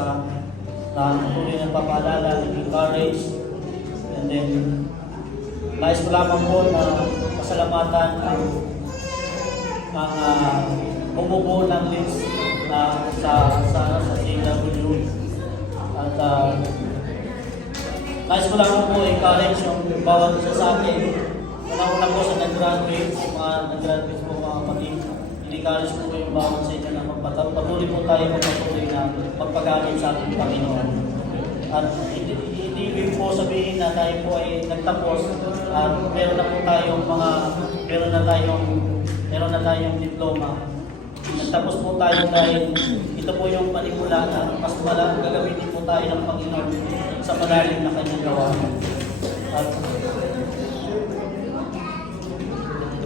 sa patuloy na papaalala, nag-encourage. And then, nais ko lamang po na pasalamatan ang bumubuo ng list sa CW. At nais ko lamang po encourage yung bawat isa sa atin. Una-una po sa nag-graduate, mga nag-graduate po mga kapatid. In-encourage po yung bawat sa inyo na magpatuloy po tayo magpatuloy na magpagaling sa ating Panginoon. At hindi ibig po sabihin na tayo po ay nagtapos at meron na tayong diploma. Nagtapos po tayo dahil ito po yung panimula na mas gagamitin po tayo ng Panginoon sa malalim na kanyang gawa.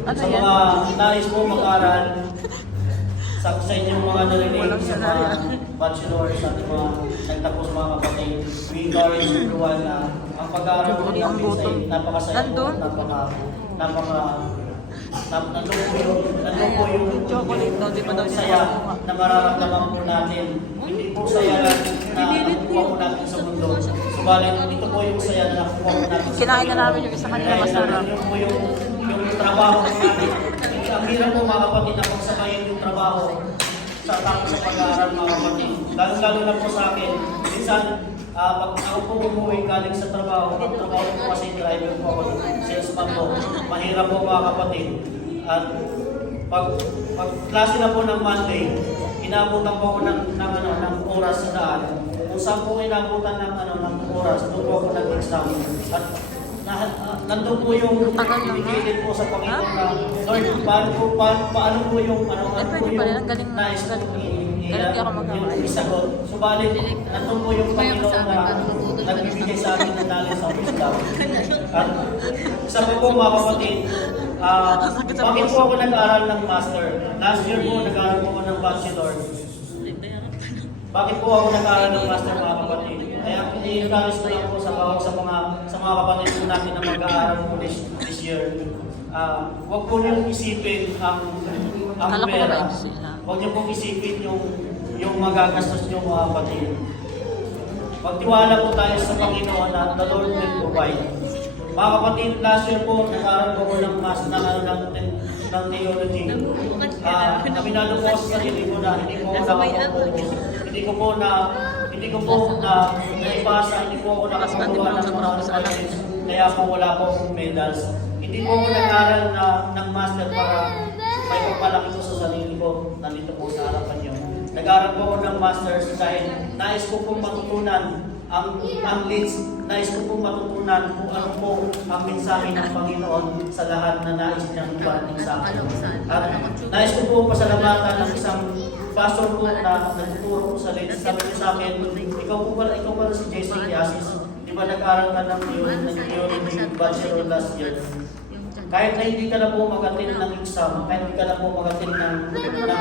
At sa mga nais po mag-aral, sa inyong mga narinig sa mga bachelors at mga nagtapos mga kapatid, we encourage everyone na ang pag-aaral po ng PISA ay napakasaya po, nandun po yung saya na mararamdaman po natin. Hindi po saya na nakukuha po natin sa mundo. Subalit, ito po yung saya na nakukuha po natin sa mundo. Kinain na namin yung isa kanina masarap. Yun po yung trabaho natin. Ang hirap po mga kapatid na pagsabayin yung trabaho sa pag-aaral mga kapatid. Lalo na po sa akin, minsan pag ako po umuwi galing sa trabaho, ang trabaho po kasi driver po ako, salesman po, mahirap po mga kapatid. At pag klase na po ng Monday, inabutan po ako ng oras sa daan. Kung saan po inabutan ng oras, doon po ako nag-exam. At nandun po yung ibigilid po sa Panginoon na Lord, paano po yung nais ko yung isagot. Subalit, nandun po yung Panginoon na nagbibigay sa akin ng knowledge sa wisdom. At isa po mga kapatid, bakit po ako nag-aaral ng master? Last year po, nag-aaral po ako ng bachelor. Bakit po ako nag-aaral ng master mga kapatid? Kaya i-encourage ko lang po sa mga kapatid po natin na mag-aaral po this year. Huwag po niyong isipin ang pera. Huwag niyo pong isipin yung magagastos niyo mga kapatid. Magtiwala po tayo sa Panginoon na the Lord will provide. Mga kapatid, last year po, nag-aaral po ko ng master ng theology. Aminado po sa sarili ko na hindi ko naipasa, hindi po ako nakapagawa ng mga college, kaya po wala po akong medals. Hindi po ako nag-aaral ng master para may pagpalaki ko sa sarili ko, nandito po sa harapan niyo. Nag-aaral po ako ng masters dahil nais ko pong matutunan ang leads, nais ko pong matutunan kung ano po ang mensahe ng Panginoon sa lahat na nais niyang iparating sa akin. At nais ko po pasalamatan ng isang pastor po na nagtuturo po sa leads. Sabi niya sa akin, ikaw pala si JC Yasis. Di ba nag-aaral ka ng theology bachelor last year? Kahit na hindi ka na po mag-attend ng exam, kahit hindi ka na po mag-attend ng mga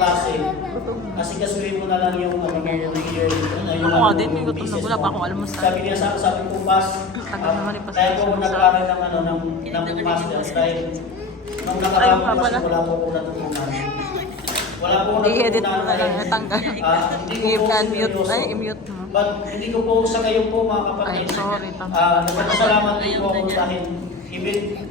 klase, kasi kasuhin mo na lang yung year. Ako nga din, may gutom na wala pa akong almusal. Sabi niya sabi ko, kaya po nag-aaral ng master dahil nung nakarami kasi wala po ko natutunan. Wala po ko I-edit mo na lang, natutunan. natanggal. I-mute, i-mute mo. But hindi ko po sa kayo po mga kapatid. Ay, sorry. Nagpapasalamat din po ako dahil even